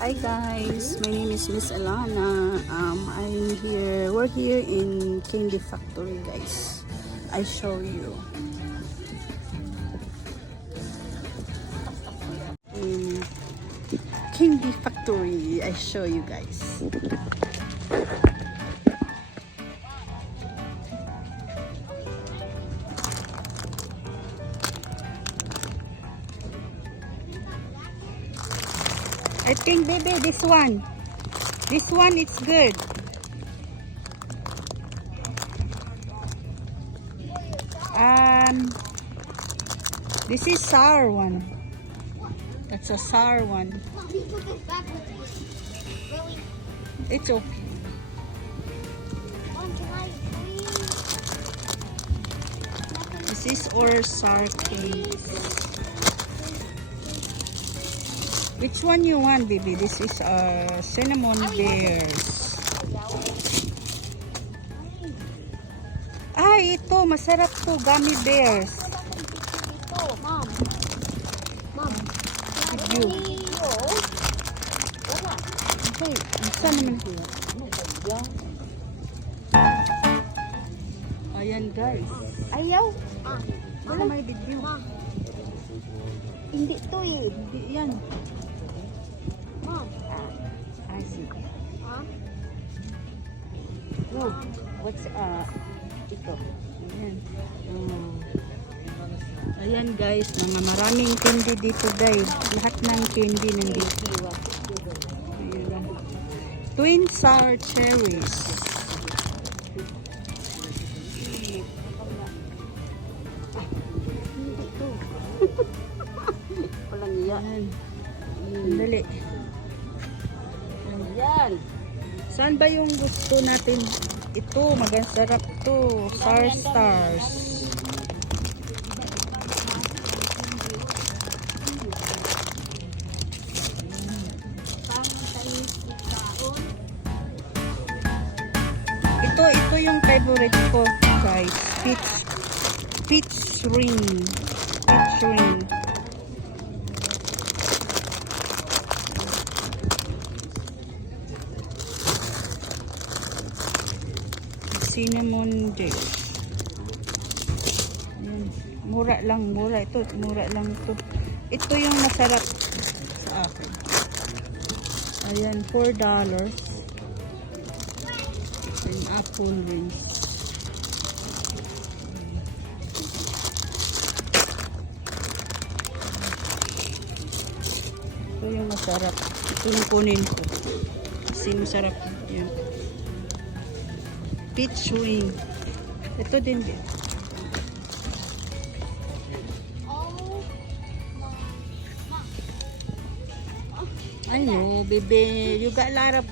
Hi guys, my name is Miss Alona. We're here in Candy Factory guys. I show you. In Candy Factory, I show you guys. I think baby this one it's good. This is sour one. That's a sour one. It's okay. This is our sour cakes. Which one you want, baby? This is cinnamon bears. Ito masarap to, gummy bears. Ito, mom. You. Okay, saan naman ito? Ayan guys. Ayaw. Wala may video. Hindi to eh. Hindi yan. Mom. I see. Mom. What's ito? Ayan. Ayan guys, mga maraming candy dito guys. Lahat ng candy nandito. Ayan. Twin sour cherries. Hindi to. Walang yan. Sandali. Ayan. Saan ba yung gusto natin? Ito, sarap to. Sour stars. Ito yung favorite ko, guys. Peach ring. Peach ring. Cinnamon dish. Ayan. Mura lang ito. Mura lang ito. Ito yung masarap sa akin. Ayan, $4. And apple rings. Ito yung masarap. Ito yung kunin ko. Kasi masarap. Ayan. Peach ring. Ito din din. I know, baby. You got a lot of...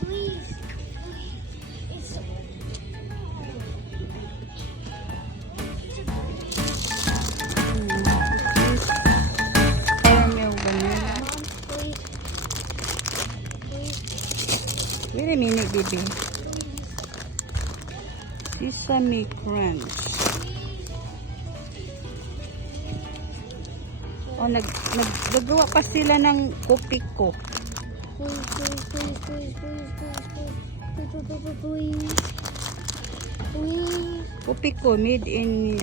caramel vanilla. Wait a minute, baby. Sesame crunch. Oh, naggawa pa sila ng kopiko. Kopiko made in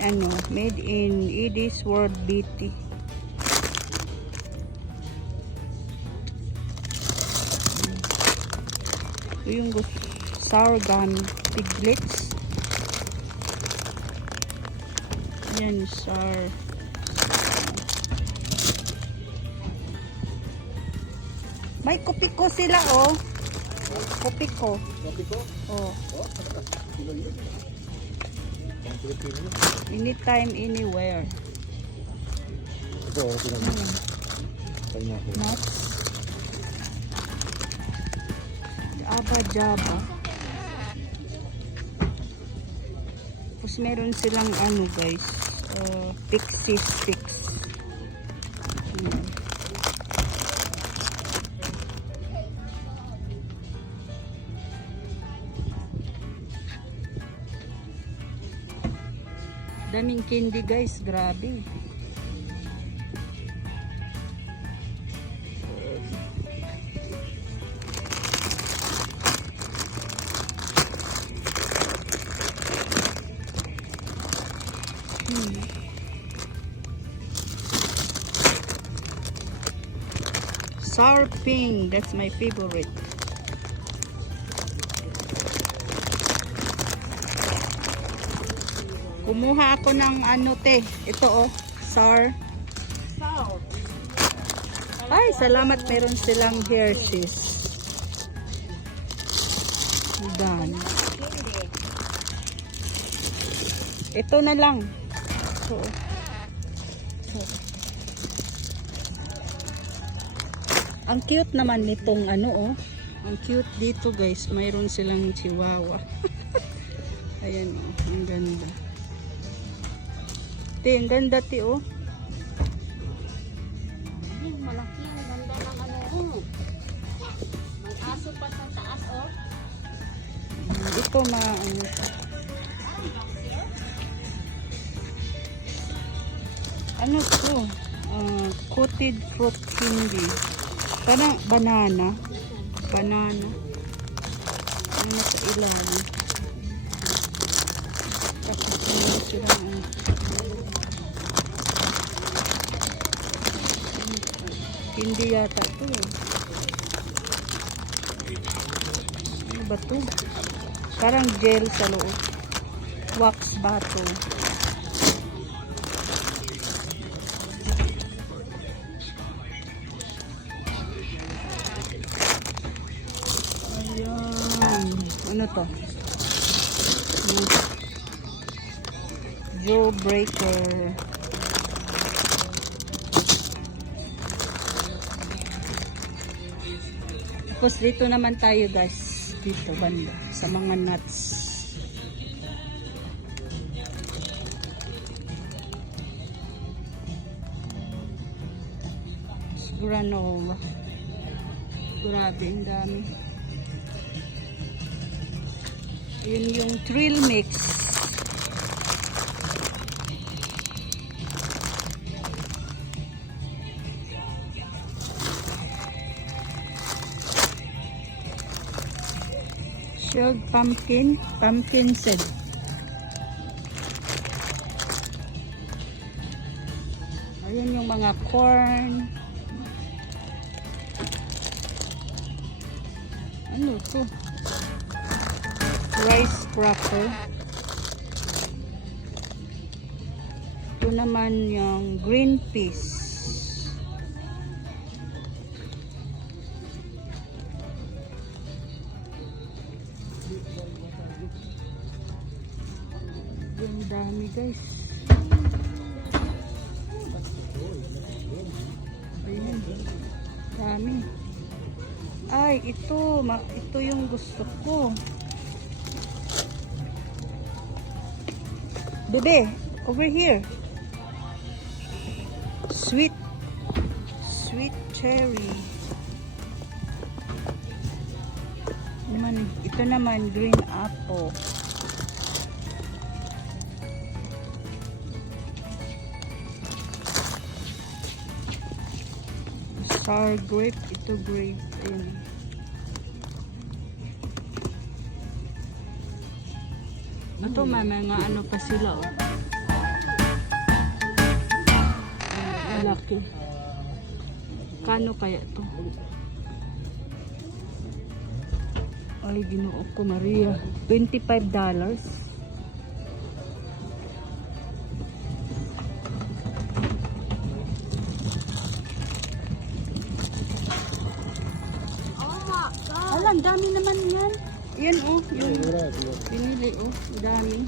Edis World Beauty. Ito yung sour gummy piglets. Yan, sour. May kopiko sila, oh. Kopiko. Oh. Anytime, anywhere. Nuts. Jaba jaba. Tapos meron silang guys. Pixie sticks. Daming candy guys, grabe. Sour pink. That's my favorite. Kumuha ako ng ano te. Ito oh. Sour. Salt. Ay, salamat. Meron silang Hershey's. Done. Ito na lang. So, ang cute naman nitong ano oh. Ang cute dito guys. Mayroon silang chihuahua. Ayan oh. Ang ganda. Te, ang ganda te oh. Malaki ang ganda ng ano. May aso pa sa taas oh. Ito ano. Ano to? Coated fruit candy. Parang banana. Banana. Ano sa ilalim. Tapos ano sila hindi yata to eh. Ano ba to? Parang gel sa loob. Wax bottle. Ayan. Ano to? Jawbreaker. Tapos dito naman tayo guys. Dito banda. Sa mga nuts. Granola. Grabe, ang dami. Yun yung Thrill Mix. Shelled pumpkin. Pumpkin seed. Ayun yung mga corn. Ano to? Rice cracker. Ito naman yung green peas. Ang dami guys. Ayan. Dami. Ay, ito yung gusto ko. Bebe, over here. Sweet cherry. Ito naman green apple. Sour grape, ito grape. Ayun. Ito may mga ano pa sila oh. Malaki. Kano kaya to? Ay, Ginoo ko Maria. $25. Alam, dami naman yan. Yan oh, yung pinili oh, dami.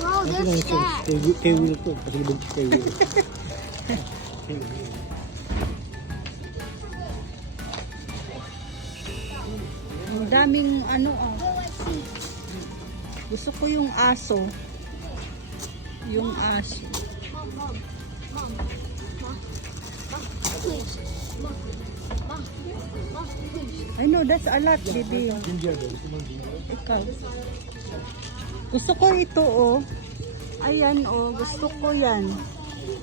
Wow, there's that. Kewil to, kasi buntis kewil. Ang daming ano oh. Gusto ko yung aso. Yung aso. I know, that's a lot, baby. Ikaw. Gusto ko ito, oh. Ayan, oh. Gusto ko yan.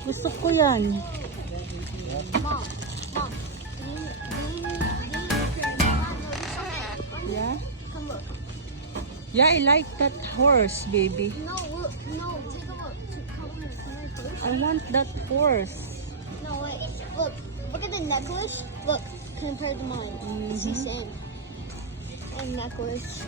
Gusto ko yan. Yeah? Yeah, I like that horse, baby. No, look, no, take a look. Come here, I want that horse. No, wait, look at the necklace. Look, compared to mine. It's the same. And necklace.